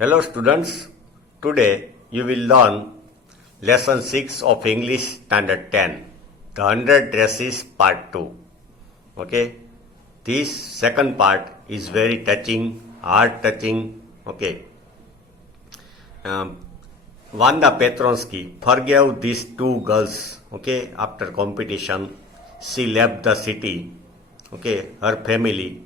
Hello students, today you will learn lesson 6 of English standard 10, the 100 dresses part 2. Okay, this second part is very touching, heart touching. Okay, Wanda Petronsky forgave these two girls. Okay, after competition, she left the city. Okay, her family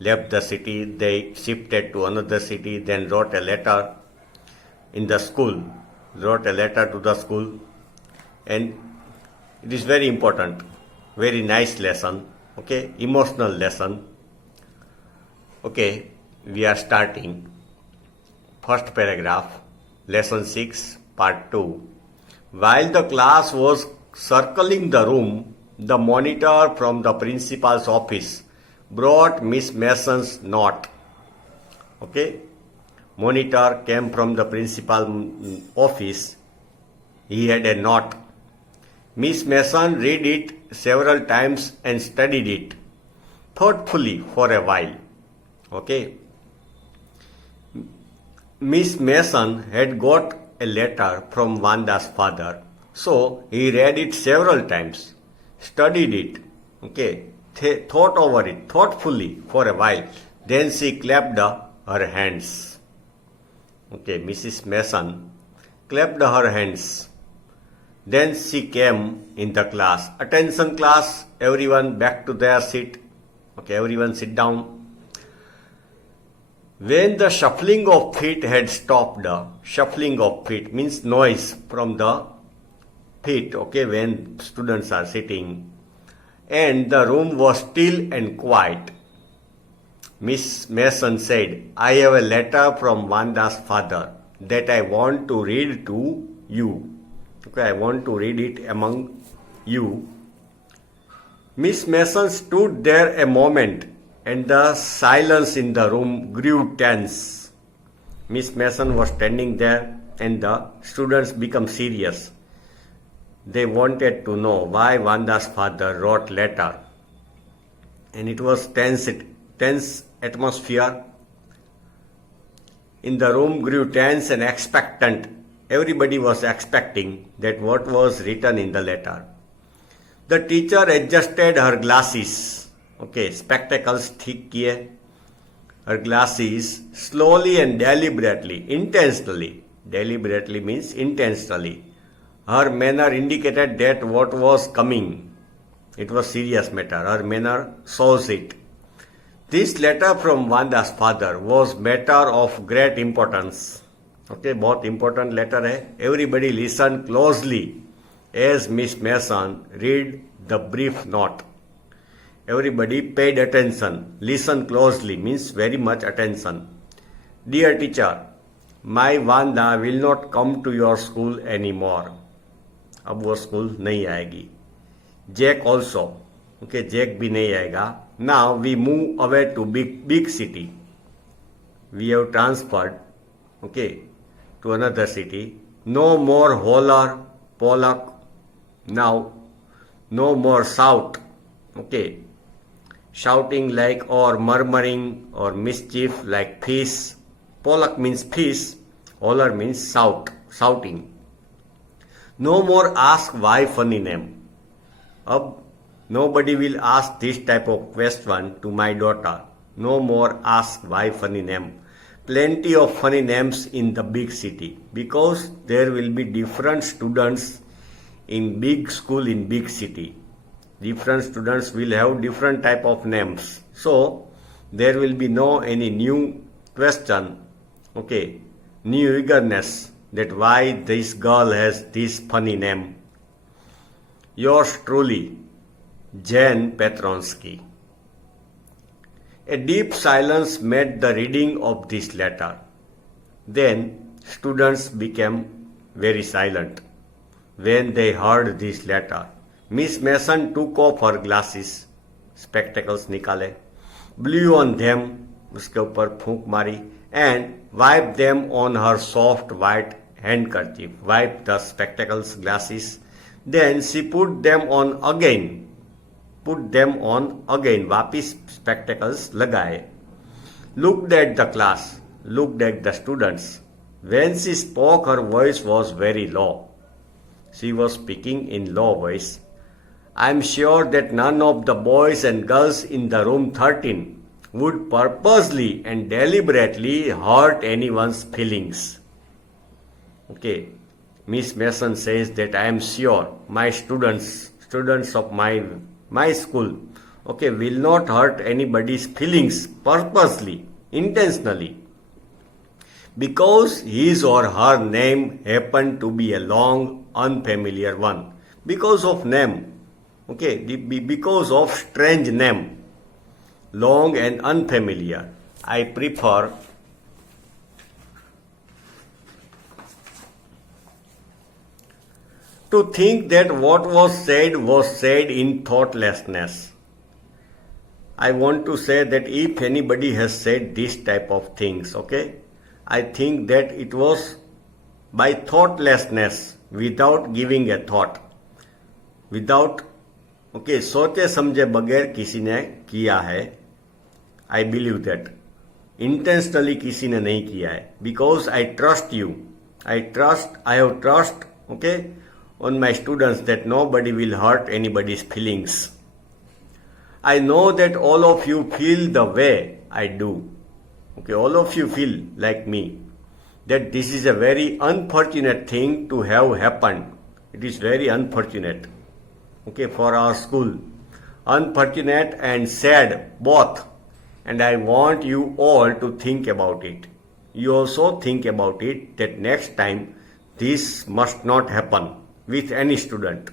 left the city, they shifted to another city, then wrote a letter in the school, wrote a letter to the school, and it is very important, very nice lesson, okay, emotional lesson. Okay, we are starting. First paragraph, lesson 6, part 2. While the class was circling the room, the monitor from the principal's office brought Miss Mason's note. Okay, monitor came from the principal's office. He had a note. Miss Mason read it several times and studied it thoughtfully for a while. Okay, Miss Mason had got a letter from Wanda's father, so he read it several times, studied it. Okay, thought over it thoughtfully for a while. Then she clapped her hands. Okay, Mrs. Mason clapped her hands. Then she came in the class. Attention class, everyone back to their seat. Okay, everyone sit down. When the shuffling of feet had stopped, shuffling of feet means noise from the feet, okay, when students are sitting, and the room was still and quiet, Miss Mason said, I have a letter from Wanda's father that I want to read to you. Okay, I want to read it among you. Miss Mason stood there a moment and the silence in the room grew tense. Miss Mason was standing there and the students became serious. They wanted to know why Wanda's father wrote letter. And it was tense atmosphere. In the room grew tense and expectant. Everybody was expecting that what was written in the letter. The teacher adjusted her glasses. Okay, spectacles thick kiye. Her glasses slowly and deliberately, intentionally. Deliberately means intentionally. Her manner indicated that what was coming. It was serious matter. Her manner shows it. This letter from Wanda's father was matter of great importance. Okay, बहुत important letter है. Everybody listened closely as Miss Mason read the brief note. Everybody paid attention. Listen closely means very much attention. Dear teacher, my Wanda will not come to your school anymore. अब वो school नहीं आएगी. Jack also, okay, Jack भी नहीं आएगा. Now we move away to big city. We have transferred, okay, to another city. No more holler, pollock. Now no more shout, okay, shouting like or murmuring or mischief like fish. Pollock means fish, holler means shouting. No more ask why funny name. Ab nobody will ask this type of question to my daughter. No more ask why funny name. Plenty of funny names in the big city because there will be different students in big school in big city. Different students will have different type of names. So there will be no any new question, okay, new eagerness that why this girl has this funny name. Yours truly, Jane Petronsky. A deep silence made the reading of this letter. Then students became very silent when they heard this letter. Miss Mason took off her glasses, spectacles निकाले, blew on them, उसके ऊपर फूंक मारी, and wiped them on her soft white handkerchief. Wiped the spectacles, glasses. Then she put them on again. वापिस spectacles लगाए. Looked at the class. looked at the students. When she spoke, her voice was very low. She was speaking in low voice. I am sure that none of the boys and girls in the room 13 would purposely and deliberately hurt anyone's feelings. Okay, Miss Mason says that I am sure my students of my school, okay, will not hurt anybody's feelings purposely, intentionally, because his or her name happened to be a long, unfamiliar one. Because of name, okay, because of strange name, long and unfamiliar, I prefer to think that what was said in thoughtlessness. I want to say that if anybody has said this type of things, okay, I think that it was by thoughtlessness, without giving a thought, without, okay, सोचे समझे बगैर किसी ने किया है. I believe that. Intentionally किसी ने नहीं किया है. Because I trust you. I have trust, okay, on my students that nobody will hurt anybody's feelings. I know that all of you feel the way I do. Okay, all of you feel like me. That this is a very unfortunate thing to have happened. It is very unfortunate. Okay, for our school. Unfortunate and sad both. And I want you all to think about it. You also think about it that next time this must not happen with any student.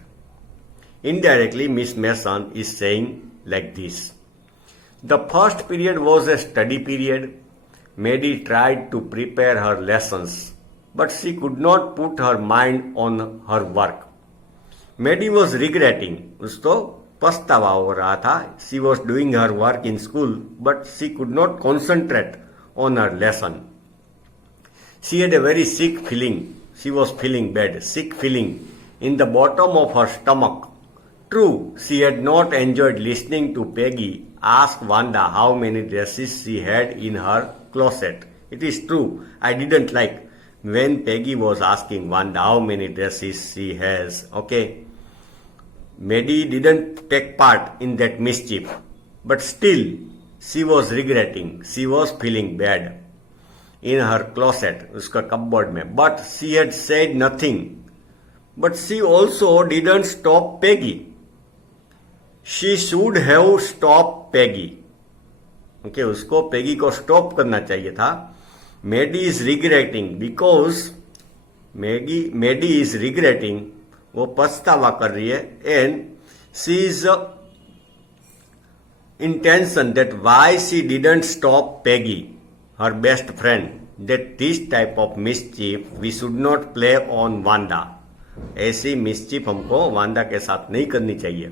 Indirectly, Miss Mason is saying like this. The first period was a study period. Maddie tried to prepare her lessons, but she could not put her mind on her work. Maddie was regretting. उसको पछतावा हो रहा था. She was doing her work in school, but she could not concentrate on her lesson. She had a very sick feeling. She was feeling bad, sick feeling in the bottom of her stomach. True, she had not enjoyed listening to Peggy ask Wanda how many dresses she had in her closet. It is true, I didn't like when Peggy was asking Wanda how many dresses she has. Okay, Maddie didn't take part in that mischief, but still she was regretting. She was feeling bad in her closet, उसका cupboard में. But she had said nothing. But she also didn't stop Peggy. She should have stopped Peggy. Okay, उसको Peggy को stop करना चाहिए था. Maddie is regretting because Maddie is regretting. वो पछतावा कर रही है. And she is intention that why she didn't stop Peggy, her best friend, that this type of mischief we should not play on Wanda. ऐसी mischief हमको वांदा के साथ नहीं करनी चाहिए.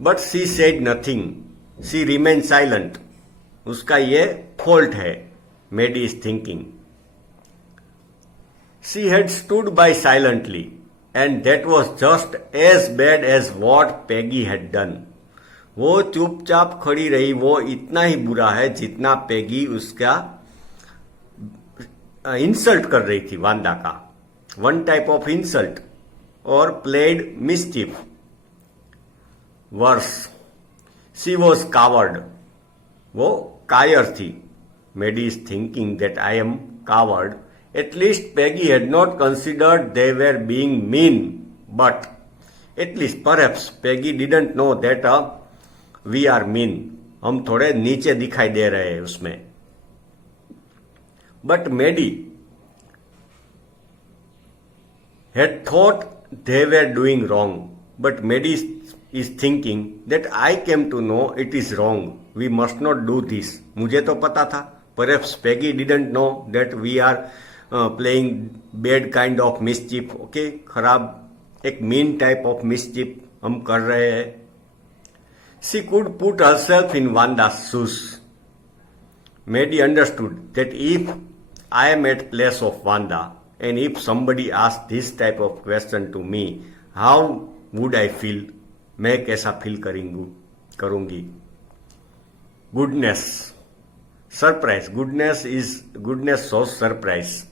But she said nothing. She remained silent. उसका ये fault है. Maddie is thinking. She had stood by silently, and that was just as bad as what Peggy had done. वो चुपचाप खड़ी रही. वो इतना ही बुरा है जितना पेगी उसका इंसल्ट कर रही थी वांदा का. वन टाइप ऑफ इंसल्ट और played mischief. Worse, she was coward. वो कायर थी. Maddie is thinking that I am coward. At least Peggy had not considered they were being mean. But at least perhaps Peggy didn't know that we are mean. हम थोड़े नीचे दिखाई दे रहे हैं उसमें. But Maddie had thought they were doing wrong. But Maddie is thinking that I came to know it is wrong. We must not do this. मुझे तो पता था. Perhaps Peggy didn't know that we are playing bad kind of mischief. Okay, खराब एक mean type of mischief हम कर रहे हैं. She could put herself in Wanda's shoes. Maddie understood that if I am at place of Wanda and if somebody asks this type of question to me, how would I feel? मैं कैसा feel करूंगी. Goodness. Surprise. Goodness shows surprise.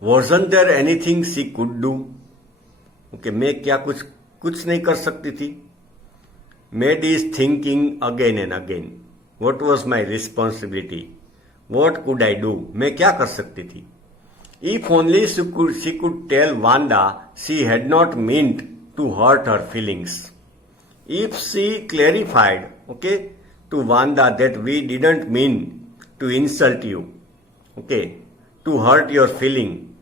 Wasn't there anything she could do? Okay, मैं क्या कुछ नहीं कर सकती थी? Maid is thinking again and again. What was my responsibility? What could I do? मैं क्या कर सकती थी? If only she could tell Wanda she had not meant to hurt her feelings. If she clarified, okay, to Wanda that we didn't mean to insult you, okay, to hurt your feeling.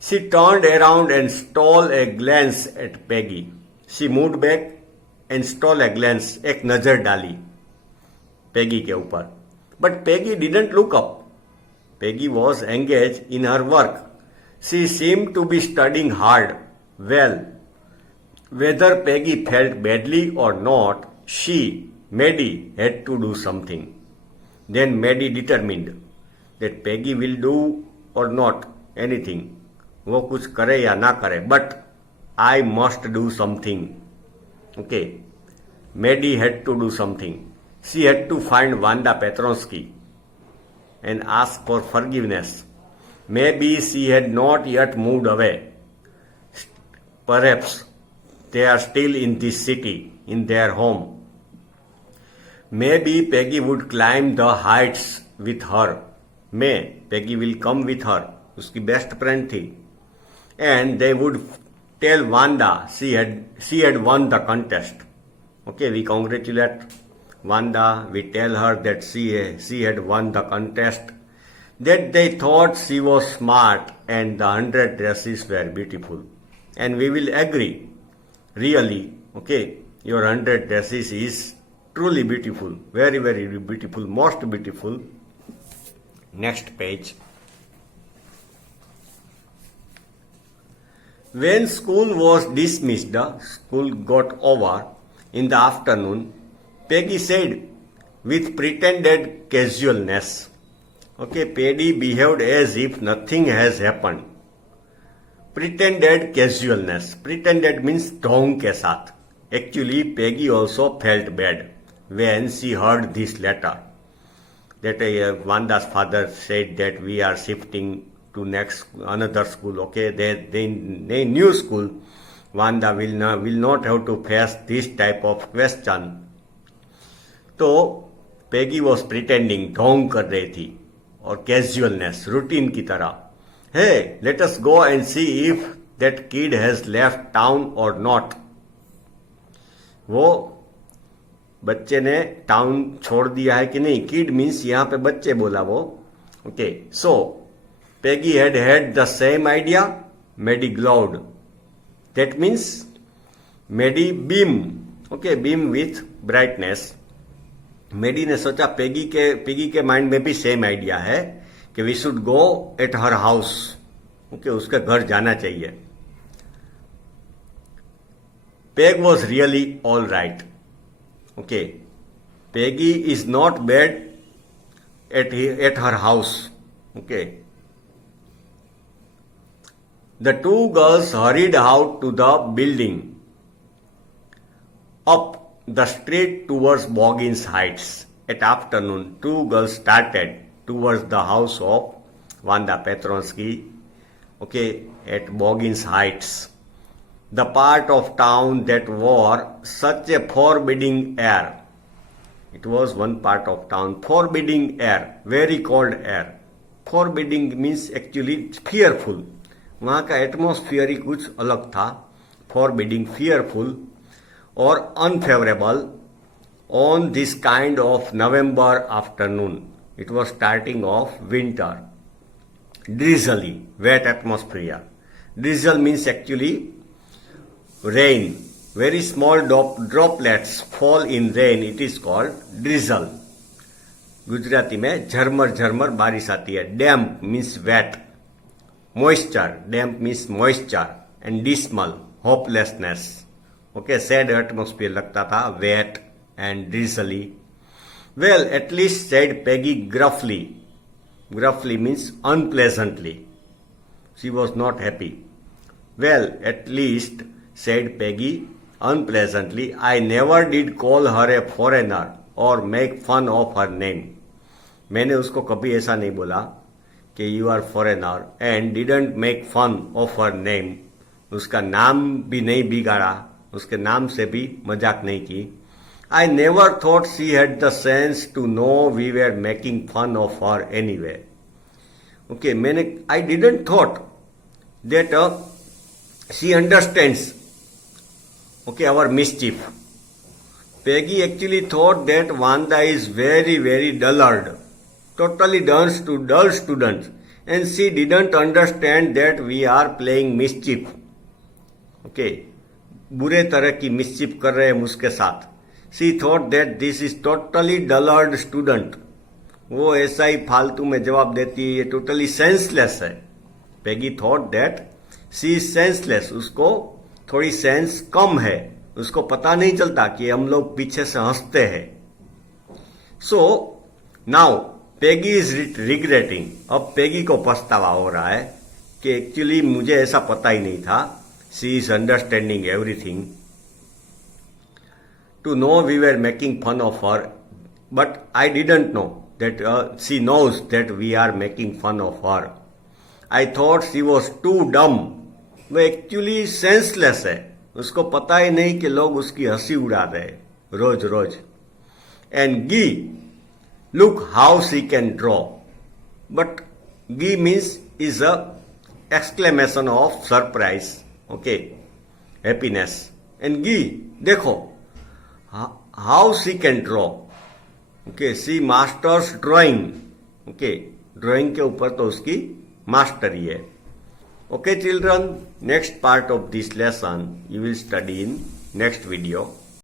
She turned around and stole a glance at Peggy. She moved back and stole a glance, एक नजर डाली Peggy के ऊपर. But Peggy didn't look up. Peggy was engaged in her work. She seemed to be studying hard. Well, whether Peggy felt badly or not, Maddie, had to do something. Then Maddie determined that Peggy will do or not anything. वो कुछ करे या ना करे, but I must do something. Okay. Maddie had to do something. She had to find Wanda Petronsky and ask for forgiveness. Maybe she had not yet moved away. Perhaps they are still in this city, in their home. Maybe Peggy would climb the heights with her. Peggy will come with her. उसकी best friend थी. And they would tell Wanda she had won the contest. Okay, we congratulate Wanda. We tell her that she had won the contest. That they thought she was smart and the 100 dresses were beautiful. And we will agree. Really, okay, your 100 dresses is truly beautiful. Very, very beautiful. Most beautiful. Next page. When school was dismissed, school got over in the afternoon, Peggy said with pretended casualness. Okay, Peggy behaved as if nothing has happened. Pretended casualness. Pretended means ढोंग के साथ. Actually, Peggy also felt bad when she heard this letter. That Wanda's father said that we are shifting to another school. Okay, they new school. Wanda will not have to face this type of question. तो Peggy was pretending, ढोंग कर रही थी और casualness, routine की तरह. Hey, let us go and see if that kid has left town or not. वो बच्चे ने टाउन छोड़ दिया है कि नहीं. Kid means यहाँ पे बच्चे बोला वो. Okay, so Peggy had the same idea. Maddie glowed. That means Maddie beam. Okay, beam with brightness. Maddie ने सोचा Peggy के माइंड में भी सेम आइडिया है कि we should go at her house. Okay, उसके घर जाना चाहिए. Peg was really all right. Okay, Peggy is not bad at her house. Okay. The two girls hurried out to the building, up the street towards Boggins Heights. At afternoon, two girls started towards the house of Wanda Petronsky, okay, at Boggins Heights, the part of town that wore such a forbidding air. It was one part of town, forbidding air, very cold air. Forbidding means actually fearful. वहाँ का atmosphere ही कुछ अलग था. Forbidding, fearful or unfavorable on this kind of November afternoon. It was starting of winter. Drizzly, wet atmosphere. Drizzle means actually rain. Very small droplets fall in rain. It is called drizzle. Gujarati में झरमर झरमर बारिश आती है. Damp means wet. Moisture, damp means moisture, and dismal, hopelessness. Okay, sad atmosphere लगता था, wet and drizzly. Well, at least said Peggy gruffly. Gruffly means unpleasantly. She was not happy. Well, at least said Peggy unpleasantly, I never did call her a foreigner. or make fun of her name. मैंने उसको कभी ऐसा नहीं बोला कि you are foreigner and didn't make fun of her name. उसका नाम भी नहीं बिगाड़ा, उसके नाम से भी मजाक नहीं की. I never thought she had the sense to know we were making fun of her anyway. Okay, I didn't thought that she understands, okay, our mischief. Peggy actually thought that Wanda is very, very dullard, totally dull student, and she didn't understand that we are playing mischief. Okay, बुरे तरह की mischief कर रहे हैं हम उसके साथ. She thought that this is totally dullard student. वो ऐसा ही फालतू में जवाब देती है, ये टोटली सेंसलेस है. Peggy thought that she is senseless. उसको थोड़ी सेंस कम है, उसको पता नहीं चलता कि हम लोग पीछे से हंसते हैं. So now Peggy is regretting. अब पेगी को पछतावा हो रहा है कि एक्चुअली मुझे ऐसा पता ही नहीं था. She is understanding everything. To know we were making fun of her, but I didn't know that she knows that we are making fun of her. I thought she was too dumb. वो actually senseless है, उसको पता ही नहीं कि लोग उसकी हंसी उड़ा रहे रोज रोज. And gee, look how she can draw. But gee means is a exclamation of surprise, okay, happiness. And gee, देखो how she can draw. Okay, she masters drawing. Okay, drawing के ऊपर तो उसकी मास्टरी है. Okay children, next part of this lesson you will study in next video.